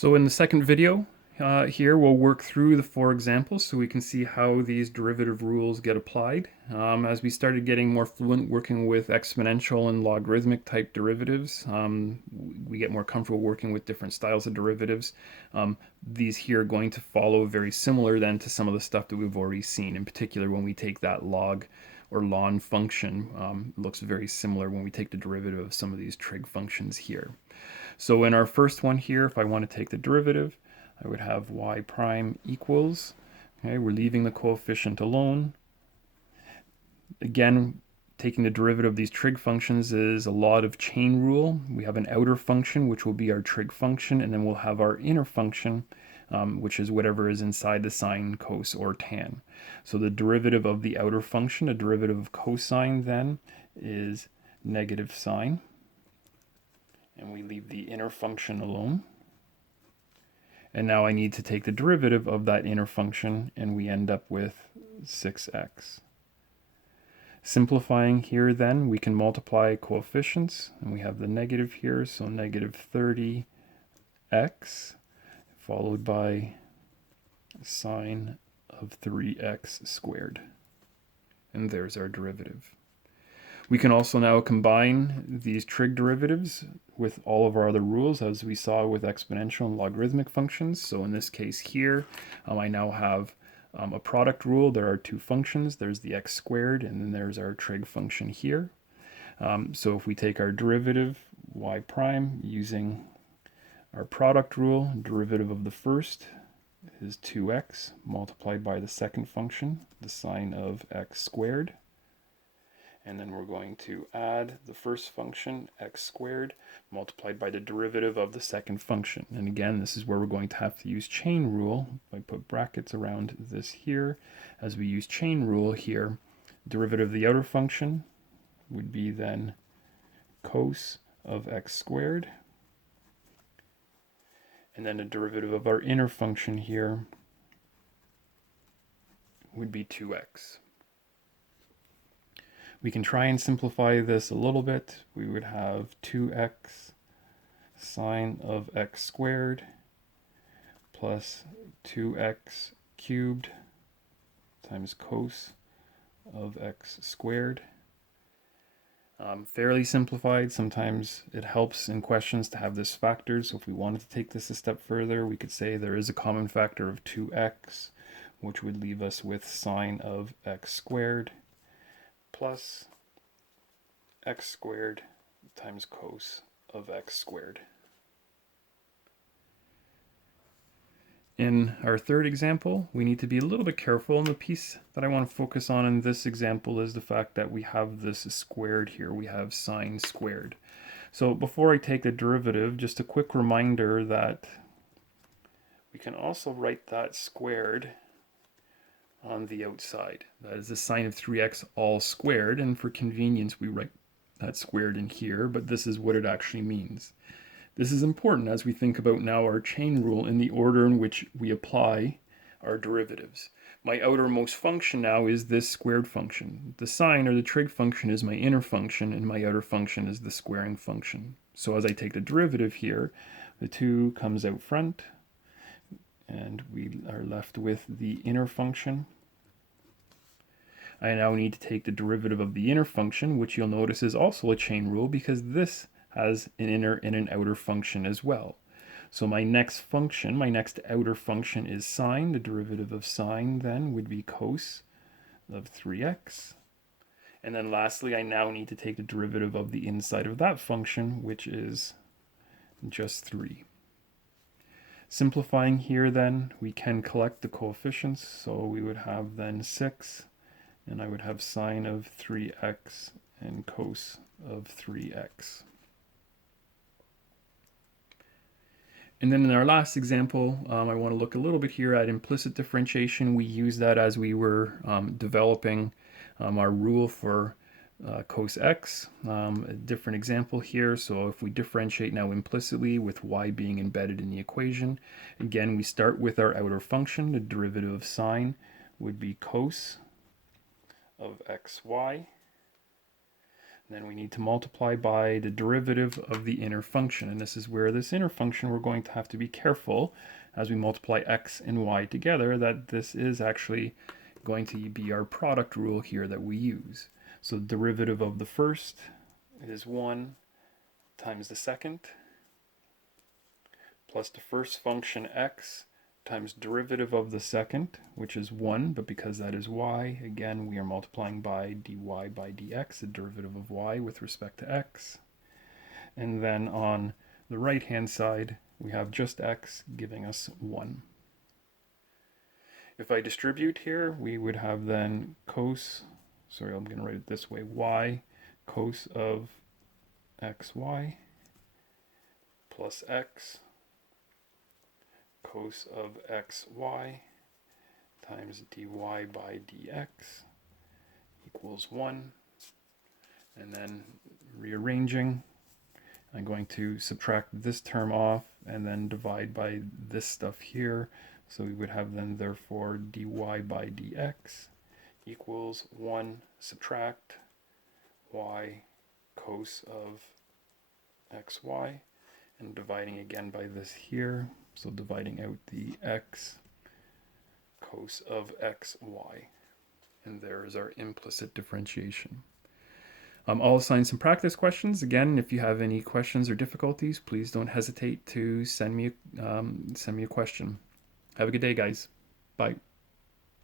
So in the second video here, we'll work through the four examples so we can see how these derivative rules get applied. As we started getting more fluent working with exponential and logarithmic type derivatives, we get more comfortable working with different styles of derivatives. These here are going to follow very similar then to some of the stuff that we've already seen. In particular, when we take that log or ln function, it looks very similar when we take the derivative of some of these trig functions here. So in our first one here, if I want to take the derivative, I would have y prime equals, okay, we're leaving the coefficient alone. Again, taking the derivative of these trig functions is a lot of chain rule. We have an outer function, which will be our trig function, and then we'll have our inner function, which is whatever is inside the sine, cos, or tan. So the derivative of the outer function, a derivative of cosine then, is negative sine. And we leave the inner function alone. And now I need to take the derivative of that inner function, and we end up with 6x. Simplifying here then, we can multiply coefficients, and we have the negative here, so negative 30x, followed by sine of 3x squared. And there's our derivative. We can also now combine these trig derivatives with all of our other rules, as we saw with exponential and logarithmic functions. So in this case here, I now have a product rule. There are two functions. There's the x squared, and then there's our trig function here. So if we take our derivative, y prime, using our product rule, derivative of the first is 2x multiplied by the second function, the sine of x squared. And then we're going to add the first function, x squared, multiplied by the derivative of the second function. And again, this is where we're going to have to use chain rule. I put brackets around this here. As we use chain rule here, derivative of the outer function would be then cos of x squared. And then the derivative of our inner function here would be 2x. We can try and simplify this a little bit. We would have 2x sine of x squared plus 2x cubed times cos of x squared. Fairly simplified. Sometimes it helps in questions to have this factored. So if we wanted to take this a step further, we could say there is a common factor of 2x, which would leave us with sine of x squared plus x squared times cos of x squared. In our third example, we need to be a little bit careful, and the piece that I want to focus on in this example is the fact that we have this squared here. We have sine squared. So before I take the derivative, just a quick reminder that we can also write that squared on the outside. That is the sine of 3x all squared, and for convenience we write that squared in here, but this is what it actually means. This is important as we think about now our chain rule in the order in which we apply our derivatives. My outermost function now is this squared function. The sine or the trig function is my inner function, and my outer function is the squaring function. So as I take the derivative here, the 2 comes out front, and we are left with the inner function. I now need to take the derivative of the inner function, which you'll notice is also a chain rule because this has an inner and an outer function as well. So my next function, my next outer function is sine. The derivative of sine then would be cos of 3x. And then lastly, I now need to take the derivative of the inside of that function, which is just 3. Simplifying here then, we can collect the coefficients. So we would have then 6, and I would have sine of 3x and cos of 3x. And then in our last example, I want to look a little bit here at implicit differentiation. We used that as we were developing our rule for cos x. A different example here. So if we differentiate now implicitly with y being embedded in the equation, again, we start with our outer function. The derivative of sine would be cos of xy And then we need to multiply by the derivative of the inner function. And this is where this inner function, we're going to have to be careful as we multiply x and y together, that this is actually going to be our product rule here that we use. So the derivative of the first is 1 times the second plus the first function x times derivative of the second, which is 1, but because that is y, again, we are multiplying by dy by dx, the derivative of y with respect to x. And then on the right-hand side, we have just x giving us 1. If I distribute here, we would have then cos, sorry, I'm going to write it this way, y cos of xy plus x cos of xy times dy by dx equals 1. And then rearranging, I'm going to subtract this term off and then divide by this stuff here. So we would have then therefore dy by dx equals 1 subtract y cos of xy, and dividing again by this here. So dividing out the x cos of xy. And there is our implicit differentiation. I'll assign some practice questions. Again, if you have any questions or difficulties, please don't hesitate to send me a question. Have a good day, guys. Bye.